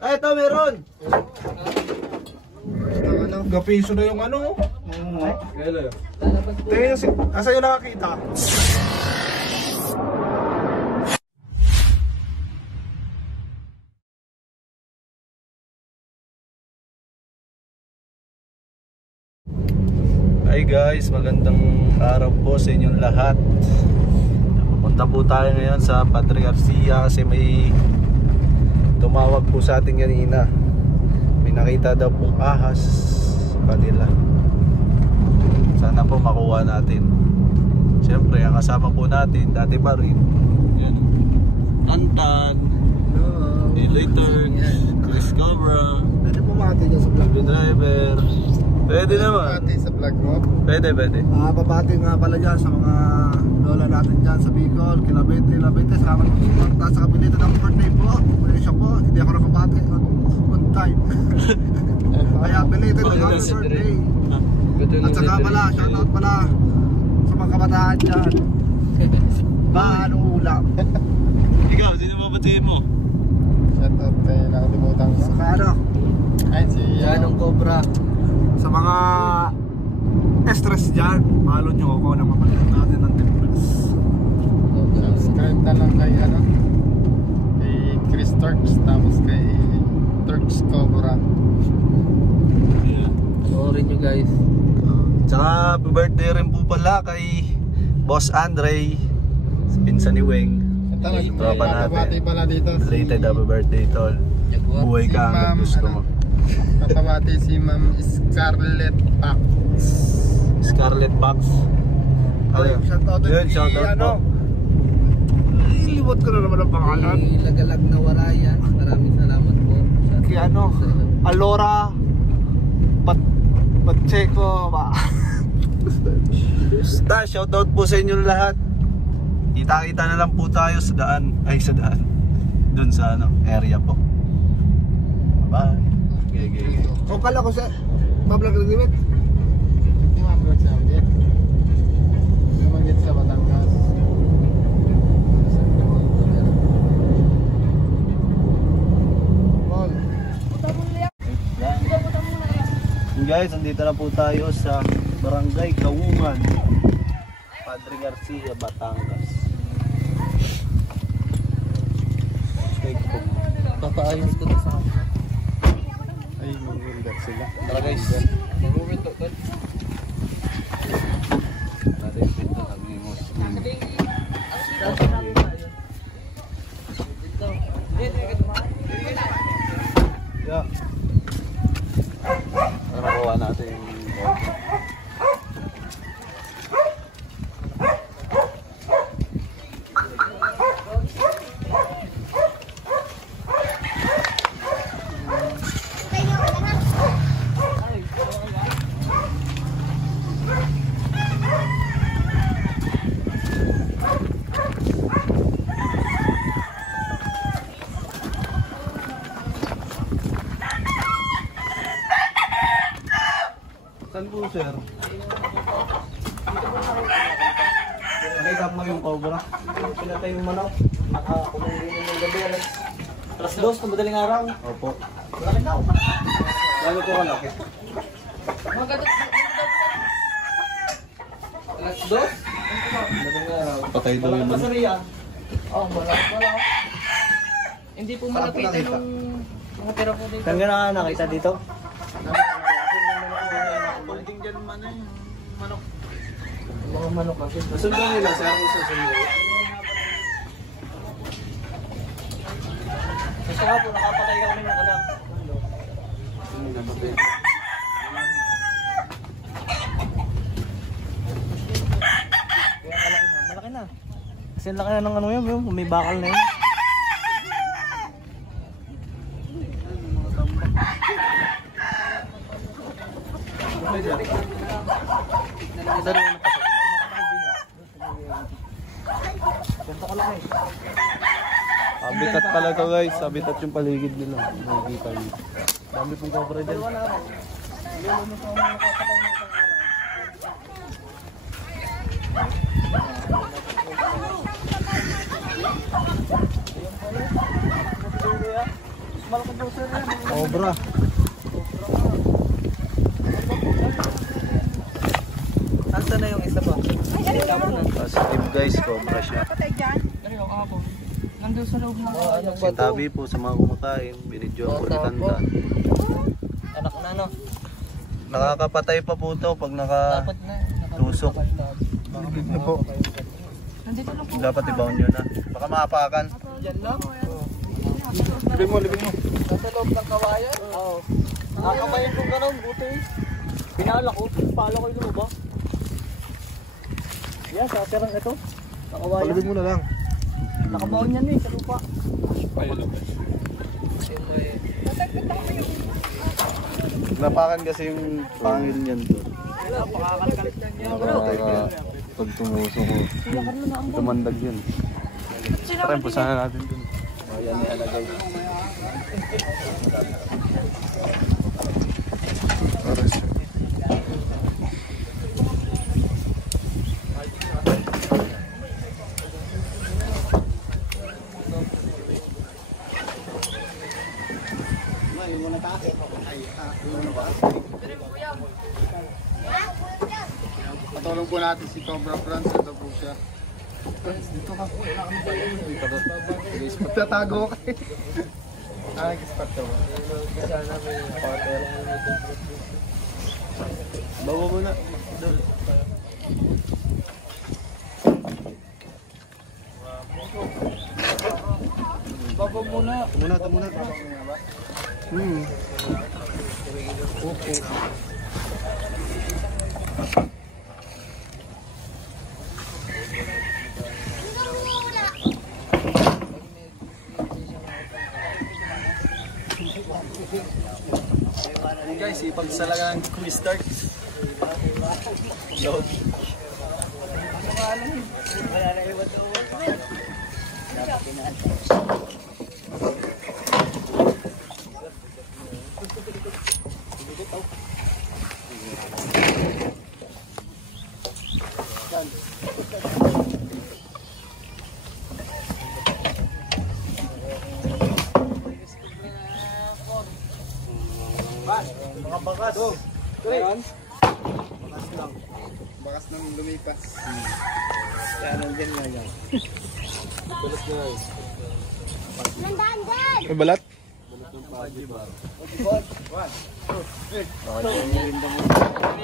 Ay, ito meron. Ano? Gapiso na yung ano. Kailan? Tingnan si... Asa yung nakakita? Hi guys, magandang araw po sa inyong lahat. Pupunta po tayo ngayon sa Padre Garcia kasi may tumawag po sa atin kanina. May nakita daw pong ahas sa kanila. Sana po makuha natin. Siyempre, ang kasama po natin, dati pa rin. Yan. Tantan, Later, Chris Cobra, Pwede pumati dyan sa vlog mo. driver. Pwede naman. Pumati sa vlog mo. Pwede. Papati nga pala dyan sa mga lola natin dyan sa Bicol, Labete, sama ng sumunta sa kabinete ng birthday po. Malaysia po, hindi ako nakapati on time. Kaya belated ng happy birthday. At saka pala, shoutout pala sa mga kabataan dyan. Anong ulam? Ikaw, sino mabatiin mo? Shoutout kayo, nakalimutan ko. Saka ano? Ay, si Janong Cobra. Sa mga stress dyan, follow nyo ako na mapalitan natin ng Temples. Subscribe na lang kay ano, kay Chris Turks, tapos kay Turks Cobra. Sorry nyo guys. Tsaka happy birthday rin po pala kay Boss Andre, pinsan ni Weng. Tropa natin. Pala dito. Related happy birthday tol. Buhay ka hanggang gusto mo. Papabati si Ma'am Scarlett Pax. Scarlett Pax. Shoutout Yun, shoutout po. Iliwat ko na naman ang pangalan. Lagalag na Warayan. Maraming salamat po. Si ano, Alora Pacheco ba? Basta, shoutout po sa inyo lahat. Kita-kita na lang po tayo sa daan. Ay, sa daan. Doon sa ano, area po. Bye. Okay. O kala ko sa mablog na limit. Hindi mablog sa amin. Lumagit sa Batangas. Guys, nandito na po tayo sa Barangay Kawungan, Padre Garcia, Batangas. Papaayos ko na sa akin. Ay, mag-window sila. Tara guys. Mag-moment to tol. Natin dito kami mo. Yeah. Para makuha natin yung saan po, sir? Nakita mo yung cobra? Pinatay yung manok. Nakakumangin ng gabi. Alas 2 na madaling araw. Opo. Malaki daw. Lalo po kalaki. Alas 2? Madaling araw. Patay daw yung manok. Oh, wala. Hindi po malapit yung mga tira ko dito. Saan ka nakita dito? Holding dyan man eh. Manok. Mga manok kasi. Nasundan nila sa ako sa sundo. Kasi nga po, nakapatay kami ng anak. Malaki na. Kasi laki na ng ano yun, may bakal na yun. Habitat pala to guys, habitat yung paligid nila. Makikita nyo. Dami pong cobra dyan. malaki daw sir yan. Cobra. Asa na yung isa pa? Positive guys, cobra siya. Dali ako ako. Nandun sa loob ng Sintabi po sa mga kumakain, binidyo ako ni Tanda. Anak na no? Nakakapatay pa po ito pag Dapat na. nakatusok. Hindi po. Nandito lang po. Dapat i-bound yun na. Baka maapakan. Diyan lang. Libing mo, libing mo. Nasa loob ng kawayan? Oo. Nakakamayin ko ganun, buti. Pinala ko, pala ko yung ba? Yan, sasirang ito. Nakawayan. Palibing mo na lang. Nakabaon yan sa lupa. Napakan kasi yung pangil niyan to. Napakakalkalit lang yan. Pag tumusok ko, tumandag yun. Tara, pusahan natin dun. Ayan ni Alagay. Patulong po natin si Cobra Franz. Ito po siya. Dito ka po. Magtatago ka eh. Nag-spot ka ba? Sana may hotel. Bawa mo na. Baba muna. Muna. Okay. Guys, ipagsalagang quiz start. Load. Mga bakas. Meron? Bakas lang. Bakas ng lumipas. Kaya nandyan nga yan. Balat na yan. May balat? Balat ng pagi ba?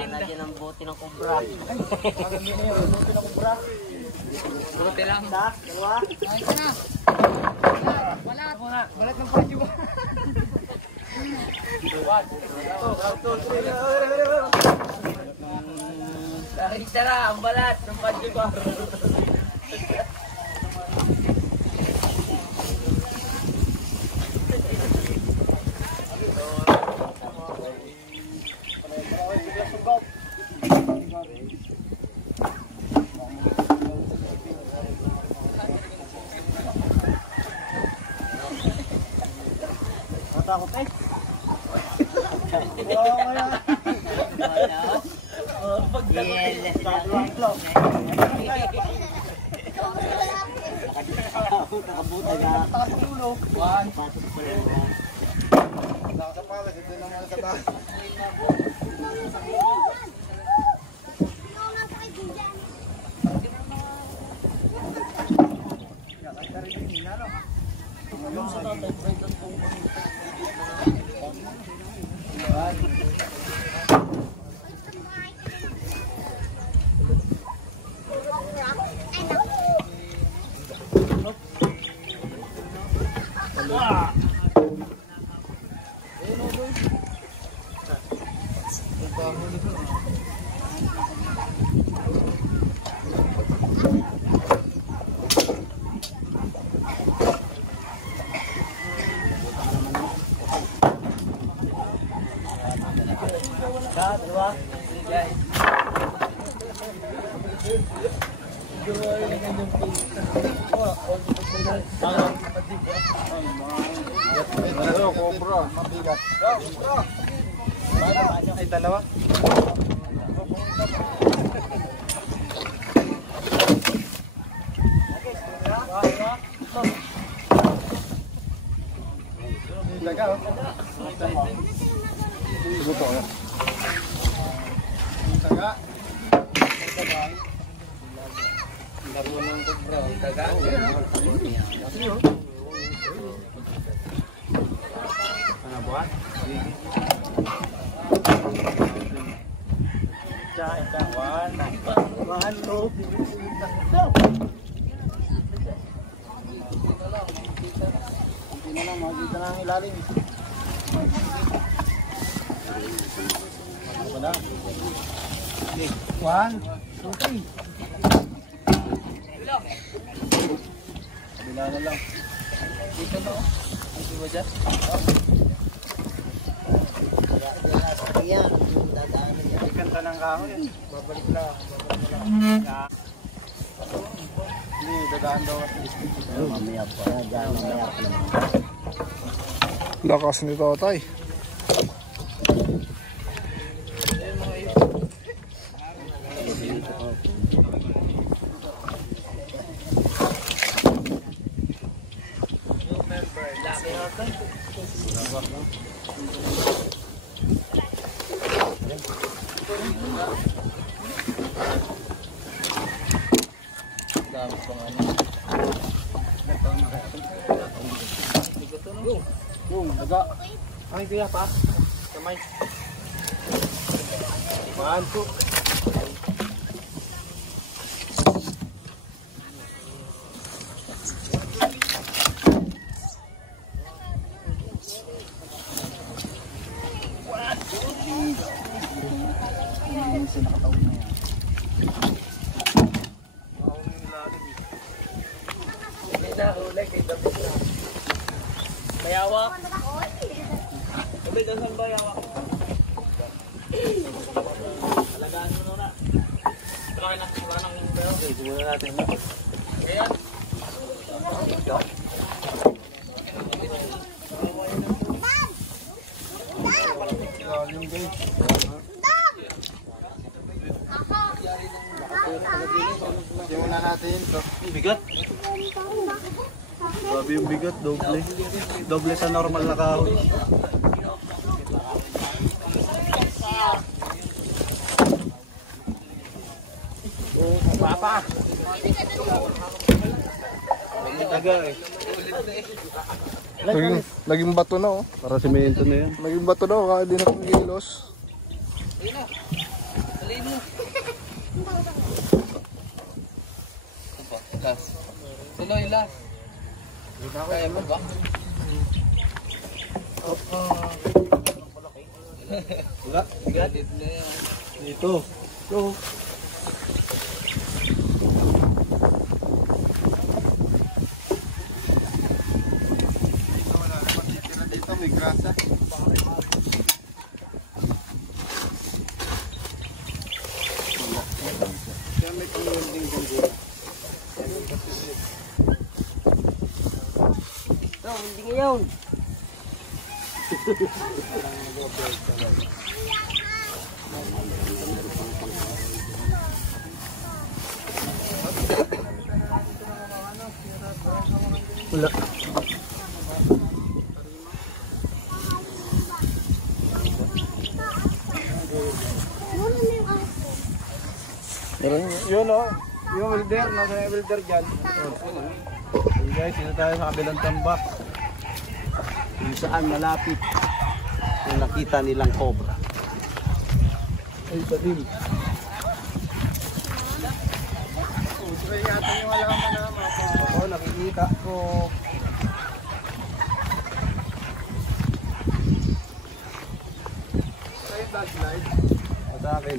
Lagyan ng bote ng kubra. Bote lang. Dalawa? Ay, ka na. Balat ng pagi ba? Nakita na ang balat ng pagi ba? Matakot eh. Cobra, mabigat. Ay, dalawa. Daga, oh. Luto ko. Daga. Laro ng bro, daga. Ano buat? Hindi na lang, makikita na ang ilalim. Ano na? Okay. 1, 2, 3. Bila na lang. Dito na, dito ba dyan? Ayan, dadaan niya. Kanta ng kahoy. Babalik lang. Hindi, dadaan daw. Mamaya pa. Mamaya pa naman. Lakas ni Tatay. Yung, daga. Ay, kuya pa. Kamay. 1, 2. Mayawa. Sabi, dasan ba yawa? Alagaan mo na. Try na sigura ng pero. Okay, simulan natin. Ayan. Simulan natin. Bigat. Grabe yung bigat, doble. Doble sa normal na kahoy. Papa. Taga eh. Naging bato na, oh. Para semento na yan. Naging bato na, oh. Kaya di na kong gilos. Tuloy lang. Kaya mo ba? Wala. Galit na yan. Dito. Ito. Dito may grasa. Kaya may pang-welding dito. No, hindi ngayon. Wala. Yun o. Yung welder. Nasa yung welder dyan. Okay guys, dito tayo sa kabilang tambak. Kung saan malapit yung nakita nilang cobra. Ay, padim. Kaya yata yung alaman na mga. Oo, nakikita ko. Kaya flashlight. Sa akin.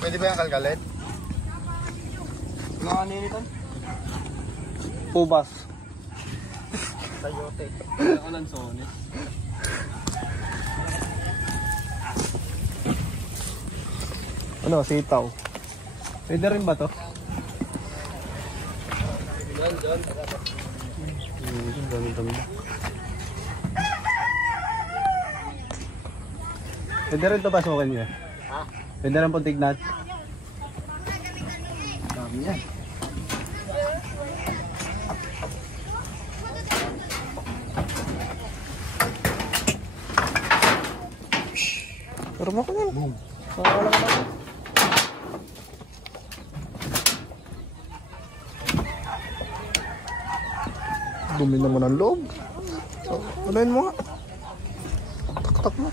Pwede ba yung kalkalit? Mga nilitan? Pubas. Tayote. Ako lang Sony. Ano, sitaw. Pwede rin ba to? Diyan. Daming tambak. Pwede rin ito pasukin nyo. Ha? Pwede rin po tignan. Dami yan. Pero mo ko yan. Wala ka na. Dumi naman ang loob. So, unahin mo nga. Tak-tak mo.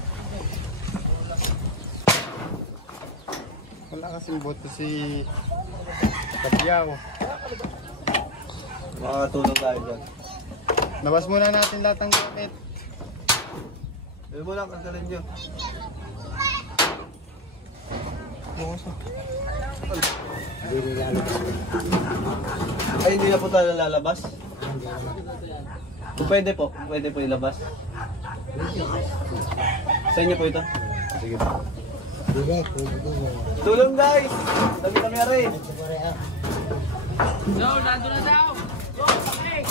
Wala kasing boto si Tapiao. Makakatulong tayo dyan. Labas muna natin lahat ng gamit. Pwede mo lang, kantalan nyo. Ay, hindi na po tayo lalabas. Pwede po ilabas. Sa inyo po ito. Sige po. Tulong guys! Sabi kami rin. No, nandun na daw! Go, okay!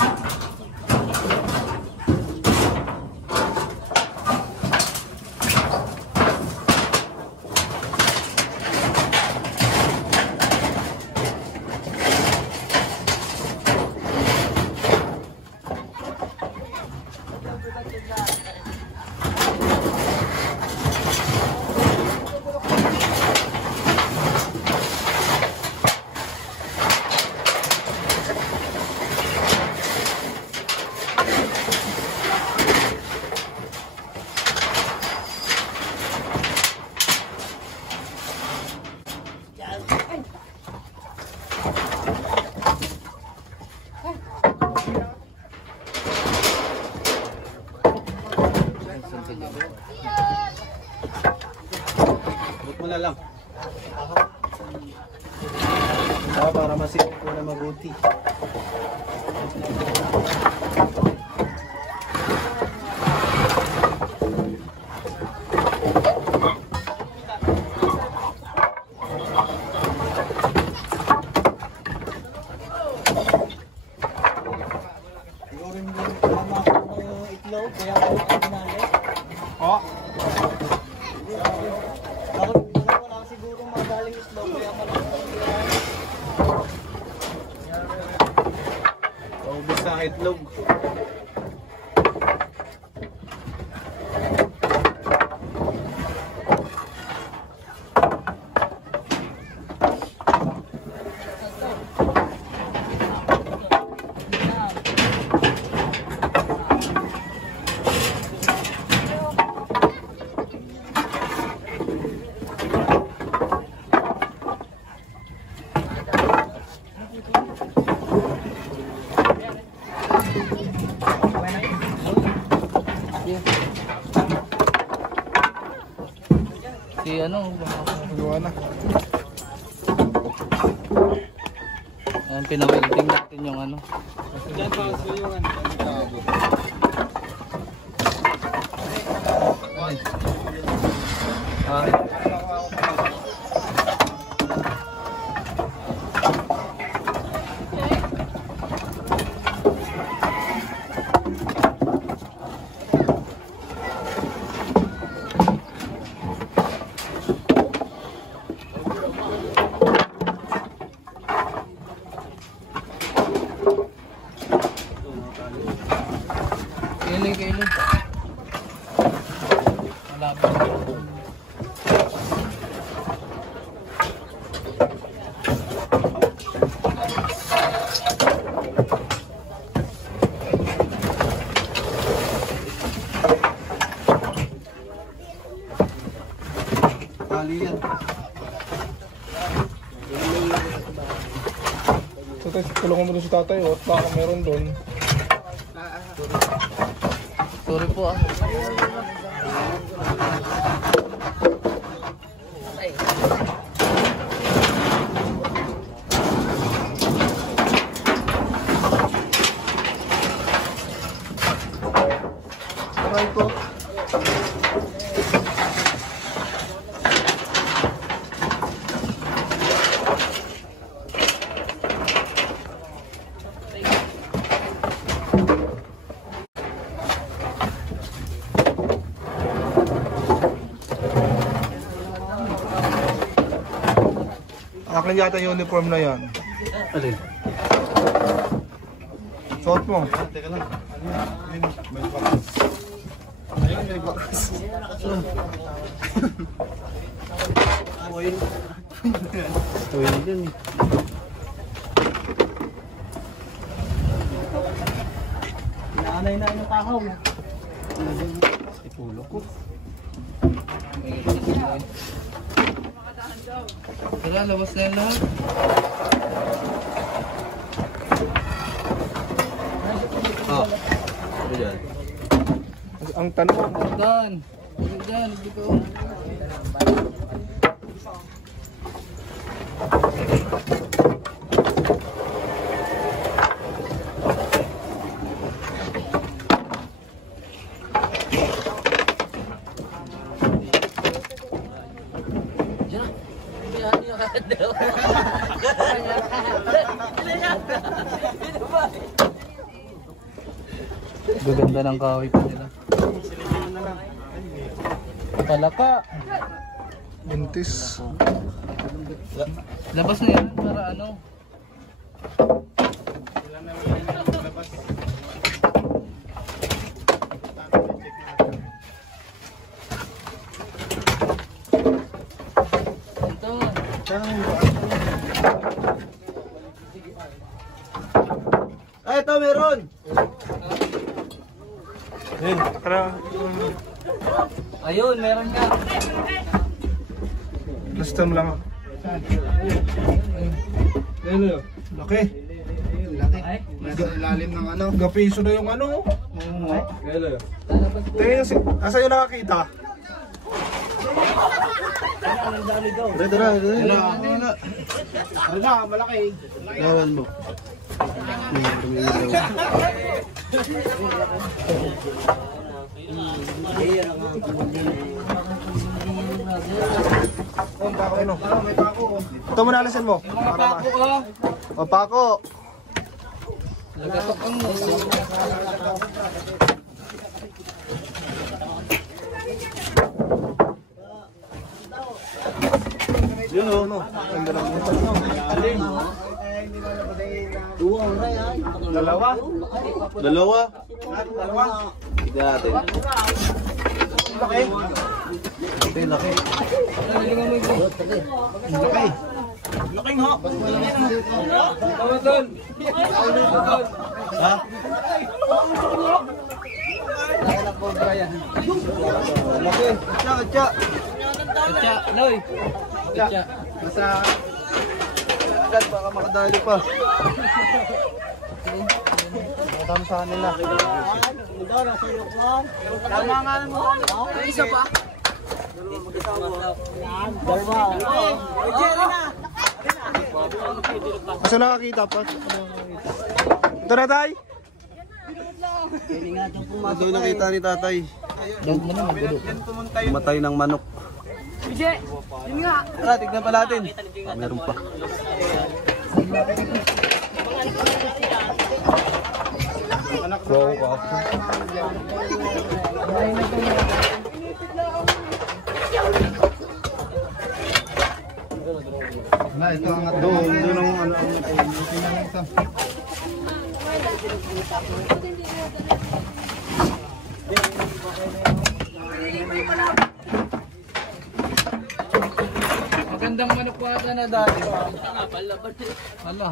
Buk mo na lang. Para masilip ko na mabuti. Siguro hindi tama ako ng itlog, kaya ako pinali. Oh, Ako, wala siguro magaling itlog, kaya malaking yan. Paubos na ang itlog. Si ano, Gawa na. pinawelding natin yung ano. dyan pa sa yung ano. Ay. Kilig. Malapit. Tali yan. So, tulungan mo dun si tatay, oh. Baka meron dun. Sorry po ah. Aray ko. Akin yata yung uniform na yan. Alin? Suot mo. Teka lang. Ayun, may bakas. Tuwing din eh. Inaanay na yung kahaw. Ipulo ko. Tara, labas na yan lahat. Ano dyan? Ang tanong, Dan. Dan, hindi ko. Gaganda ng kahoy pa nila. Palaka. buntis. Labas na yan para ano. Ay, ito meron! Ayun, tara. Ayun, meron ka. Custom lang. Ayun. Laki. Nasa ilalim ng ano. Gapiso na yung ano. Ayun. Tingnan si... Asa yung nakakita? Tara. Ano na, malaki. Lawan mo. Ano? Ito mo nalisin mo. Para Pako ka. O, pako. Lagatok ang mo. Yun o. Ano? Ganda ng motor. Dalawa. Dalawa. Tignan natin. Laki. Laki. Laking ho. Tama doon. Ha? Laki. Atya. Katya, Noy. Katya. Nasa Agad, baka makadali pa. Matama sa kanila. Tama nga mo. Isa pa. Asa nakakita pa? Ito na, tay. Doon nakita ni tatay. Matay ng manok. Tara, tignan pa natin. Meron pa. Bro, na, ito ang doon ang ano. Magandang manok pa ata na dati. Hala.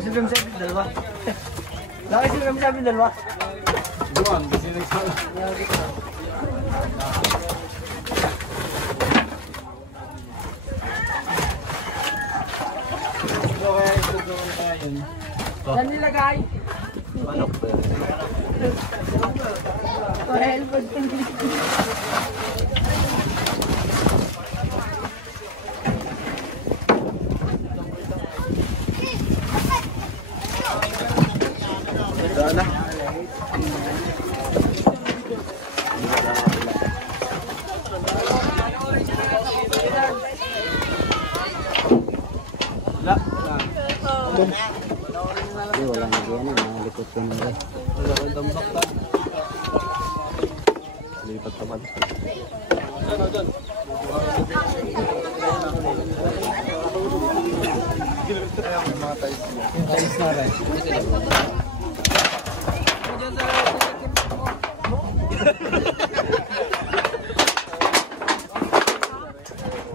Sino sabi dalawa? Laki sino sabi dalawa? Doon, kasi nagsabi. Saan nilagay? Manok ba yan? Well, Saan na? Wala. wala na diyan, nakalikot ko nila. Wala ko tambak pa. Lipat ka man. Yung tiles na rin.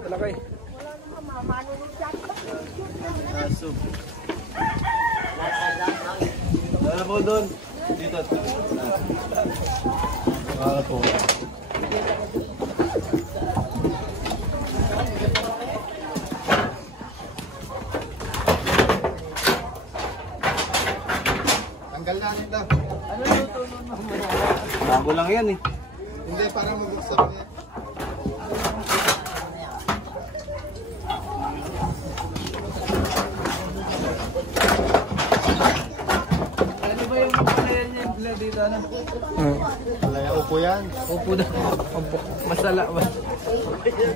Talakay. Asog. Wala po doon. Dito. Wala po. Tanggal na nito. Bago lang yan eh. Hindi, parang mag-usap niya. Ano ba yung player niya dito? Ano? Palaya, upo yan. Upo na. Masala ba?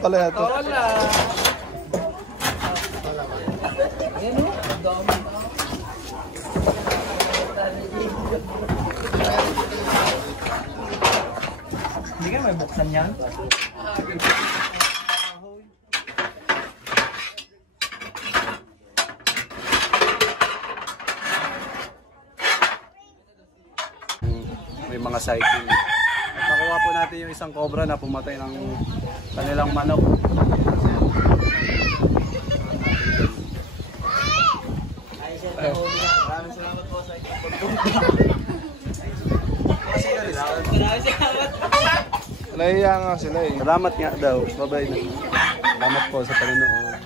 Palaya to. Wala. Hindi ka may buksan yan? May mga sighting. At nakuha po natin yung isang cobra na pumatay ng kanilang manok. Maraming salamat po sa Nahiya nga sila eh. Salamat nga daw. Bye-bye na. Salamat po sa Panginoon.